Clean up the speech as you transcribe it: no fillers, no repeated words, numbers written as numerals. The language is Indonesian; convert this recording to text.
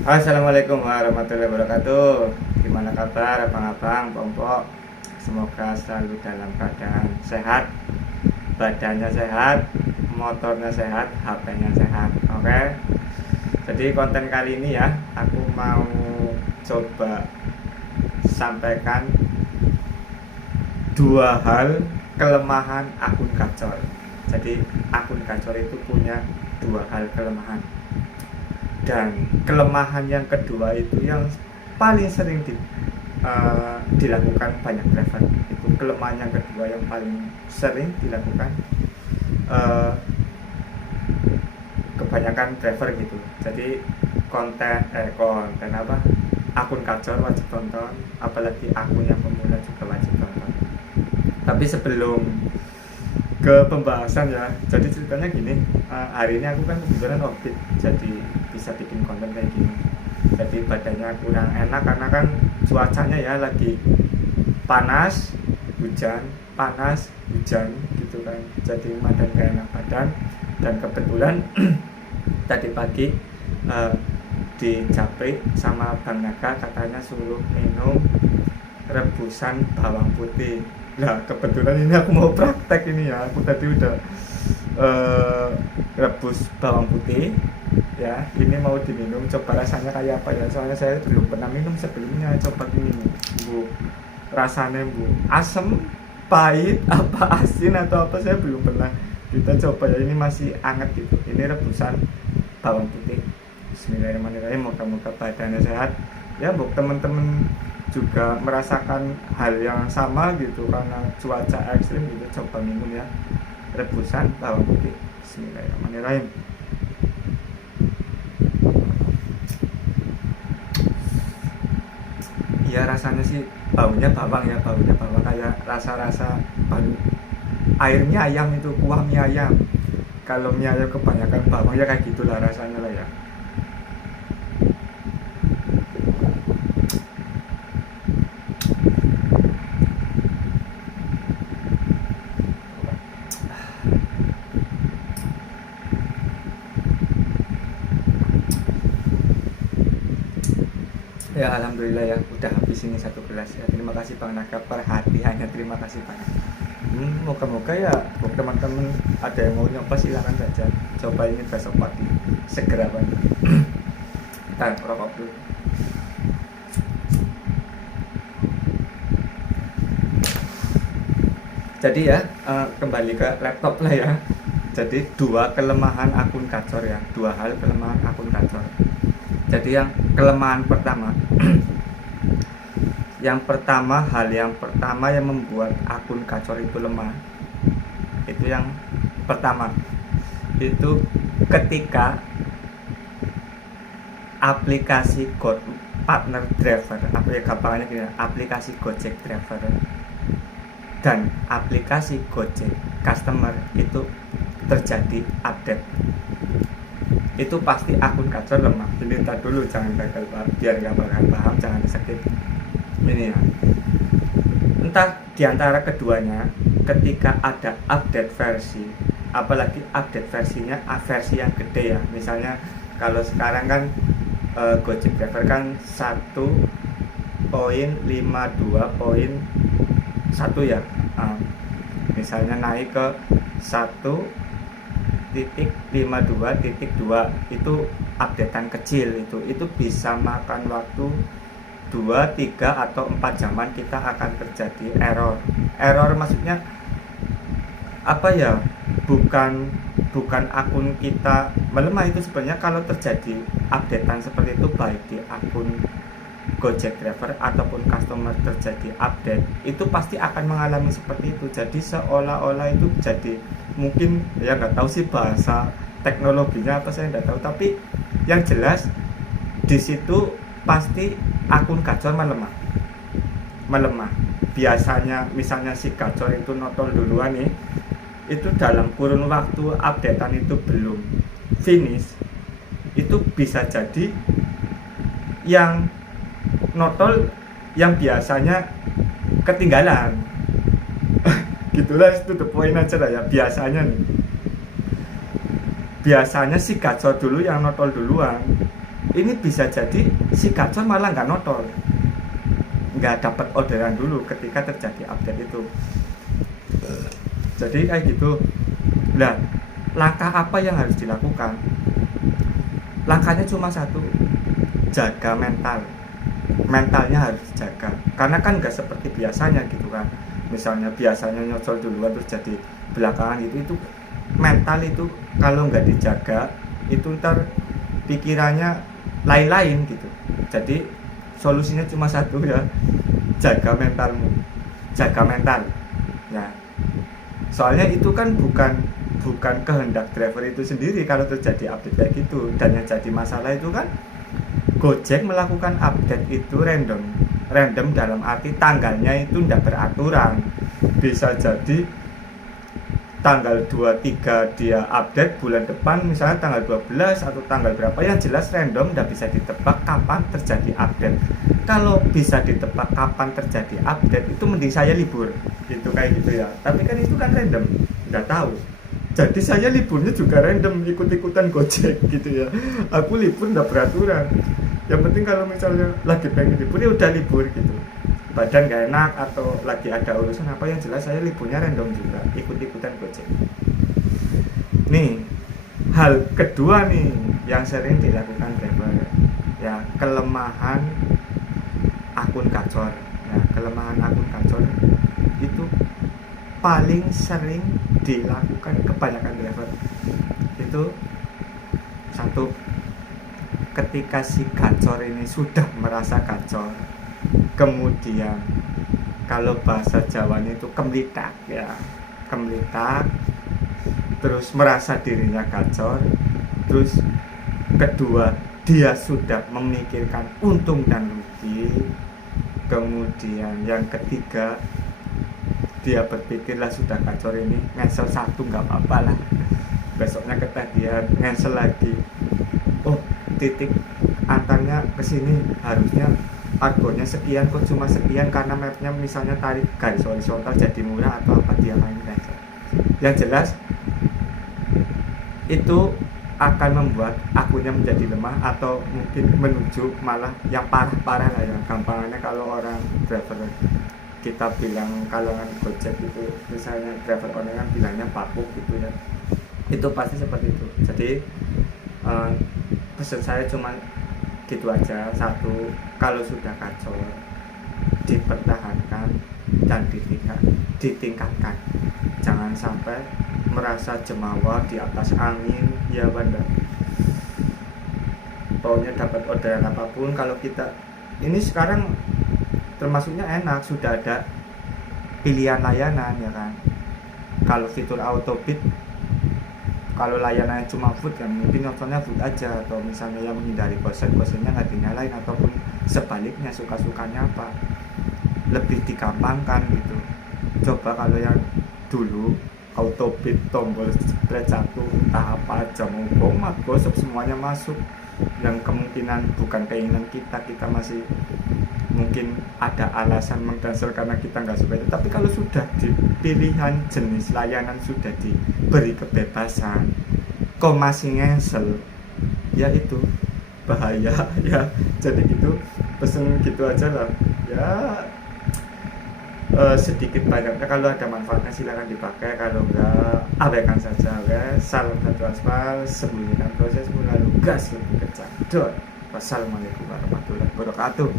Assalamualaikum warahmatullahi wabarakatuh. Gimana kabar abang-abang, pompok? Semoga selalu dalam keadaan sehat, badannya sehat, motornya sehat, HP-nya sehat. Oke. Jadi konten kali ini ya, aku mau coba sampaikan dua hal kelemahan akun gacor. Jadi akun gacor itu punya dua hal kelemahan. Dan kelemahan yang kedua itu yang paling sering dilakukan banyak driver. Itu kelemahan yang kedua yang paling sering dilakukan uh, kebanyakan driver gitu. Jadi konten apa, akun kacor wajib tonton, apalagi akun yang pemula juga wajib tonton. Tapi sebelum ke pembahasan ya, jadi ceritanya gini, hari ini aku kan kebetulan off-beat, jadi bisa bikin konten kayak gini. Jadi badannya kurang enak karena kan cuacanya ya lagi panas hujan, panas hujan gitu kan, jadi badan gak enak badan. Dan kebetulan tadi pagi di Japri sama Bang Naga katanya suruh minum rebusan bawang putih. Nah kebetulan ini aku mau praktek ini ya, aku tadi udah rebus bawang putih ya, ini mau diminum, coba rasanya kayak apa ya, soalnya saya belum pernah minum sebelumnya. Coba diminum bu, rasanya bu asam, pahit, apa asin atau apa, saya belum pernah. Kita coba ya, ini masih anget gitu, ini rebusan bawang putih. Bismillahirrahmanirrahim, moga-moga badannya sehat ya. Buat temen-temen juga merasakan hal yang sama gitu karena cuaca ekstrim gitu, coba minum ya rebusan bawang putih. Bismillahirrahmanirrahim. Iya rasanya sih baunya bawang ya, baunya bawang, kayak rasa-rasa bau airnya ayam itu, kuah mie ayam. Kalau mie ayam kebanyakan bawang ya kayak gitulah rasanya lah ya. Ya alhamdulillah ya, udah habis ini satu gelas ya. Terima kasih Bang Naga perhatiannya, terima kasih banyak. Moga-moga ya buat teman-teman ada yang mau nyoba silakan saja. Coba ini besok pagi segera banget. Ntar rokok dulu. Jadi ya kembali ke laptop lah ya. Jadi dua kelemahan akun gacor ya, dua hal kelemahan akun gacor. Jadi yang kelemahan pertama, hal yang pertama yang membuat akun gacor itu lemah, itu yang pertama itu ketika aplikasi partner driver, gampangnya gini, aplikasi Gojek driver dan aplikasi Gojek customer itu terjadi update, itu pasti akun gacor lemah. Ini ntar dulu, jangan gagal biar nggak bakal paham, jangan skip ini ya. Entah diantara keduanya, ketika ada update versi, apalagi update versinya versi yang gede ya, misalnya kalau sekarang kan Gojek driver kan 1.52.1 ya, misalnya naik ke 1.52.2 itu updatean kecil, itu bisa makan waktu 2, 3, atau 4 jaman kita akan terjadi error maksudnya apa ya, bukan akun kita melemah, itu sebenarnya kalau terjadi updatean seperti itu baik di akun Gojek driver ataupun customer terjadi update, itu pasti akan mengalami seperti itu. Jadi seolah-olah itu jadi, mungkin ya nggak tahu sih bahasa teknologinya apa, saya nggak tahu, tapi yang jelas di situ pasti akun gacor melemah. Biasanya misalnya si gacor itu notol duluan nih, itu dalam kurun waktu updatean itu belum finish, itu bisa jadi yang notol yang biasanya ketinggalan. Gitulah, itu the point aja lah ya. Biasanya si gacor dulu yang notol duluan, ini bisa jadi si gacor malah nggak notol, nggak dapat orderan dulu ketika terjadi update itu. Jadi kayak gitu. Nah, langkah apa yang harus dilakukan? Langkahnya cuma satu, jaga mentalnya harus dijaga, karena kan nggak seperti biasanya gitu kan. Misalnya biasanya nyocol duluan terus jadi belakangan itu mental itu kalau nggak dijaga itu ntar pikirannya lain-lain gitu. Jadi solusinya cuma satu ya, jaga mentalmu, jaga mental ya. Soalnya itu kan bukan kehendak driver itu sendiri kalau terjadi update kayak gitu. Dan yang jadi masalah itu kan Gojek melakukan update itu random dalam arti tanggalnya itu tidak beraturan. Bisa jadi tanggal 23 dia update bulan depan, misalnya tanggal 12 atau tanggal berapa, yang jelas random, tidak bisa ditebak kapan terjadi update. Kalau bisa ditebak kapan terjadi update itu mending saya libur gitu, kayak gitu ya. Tapi kan itu kan random, nggak tahu. Jadi saya liburnya juga random, ikut-ikutan Gojek gitu ya. Aku libur nggak beraturan. Yang penting kalau misalnya lagi pengen libur ya udah libur gitu, badan gak enak atau lagi ada urusan apa, yang jelas saya liburnya random juga, ikut-ikutan Gojek. Nih, hal kedua nih yang sering dilakukan driver ya, kelemahan akun gacor ya. Kelemahan akun gacor itu paling sering dilakukan kebanyakan driver itu satu, ketika si gacor ini sudah merasa gacor, kemudian kalau bahasa Jawanya itu kemlitak ya, kemlitak, terus merasa dirinya gacor. Terus kedua, dia sudah memikirkan untung dan rugi. Kemudian yang ketiga, dia berpikirlah sudah gacor ini ngensel satu nggak apa-apa lah, besoknya ketagihan ngensel lagi. Oh, titik antarnya ke sini harusnya argonya sekian kok cuma sekian, karena mapnya misalnya tarik garis horizontal jadi murah atau apa, dia main cancel. Yang jelas itu akan membuat akunnya menjadi lemah, atau mungkin menuju malah yang parah-parah lah ya. Gampangannya kalau orang driver kita bilang, kalau Gojek itu misalnya driver online kan bilangnya papuk gitu ya, itu pasti seperti itu. Jadi pesan saya cuma gitu aja. Satu, kalau sudah kacau dipertahankan dan ditingkatkan, jangan sampai merasa jemawa di atas angin ya banda. Pokoknya dapat orderan apapun, kalau kita ini sekarang termasuknya enak, sudah ada pilihan layanan ya kan. Kalau fitur autobid, kalau layanannya cuma food kan mungkin nyocolnya food aja, atau misalnya yang menghindari bosennya nggak dinyalain, ataupun sebaliknya suka-sukanya apa lebih digampangkan gitu. Coba kalau yang dulu autobid tombol spread satu entah apa aja mau gosok semuanya masuk, yang kemungkinan bukan keinginan kita masih mungkin ada alasan mengcancel karena kita nggak suka itu. Tapi kalau sudah di pilihan jenis layanan sudah diberi kebebasan kok masih cancel, ya itu bahaya ya. Jadi gitu, pesen gitu aja lah ya. Sedikit banyaknya kalau ada manfaatnya silakan dipakai, kalau enggak abaikan saja. Salam satu aspal, sembunyikan proses, lalu gas lebih kencang. Wassalamualaikum warahmatullahi wabarakatuh.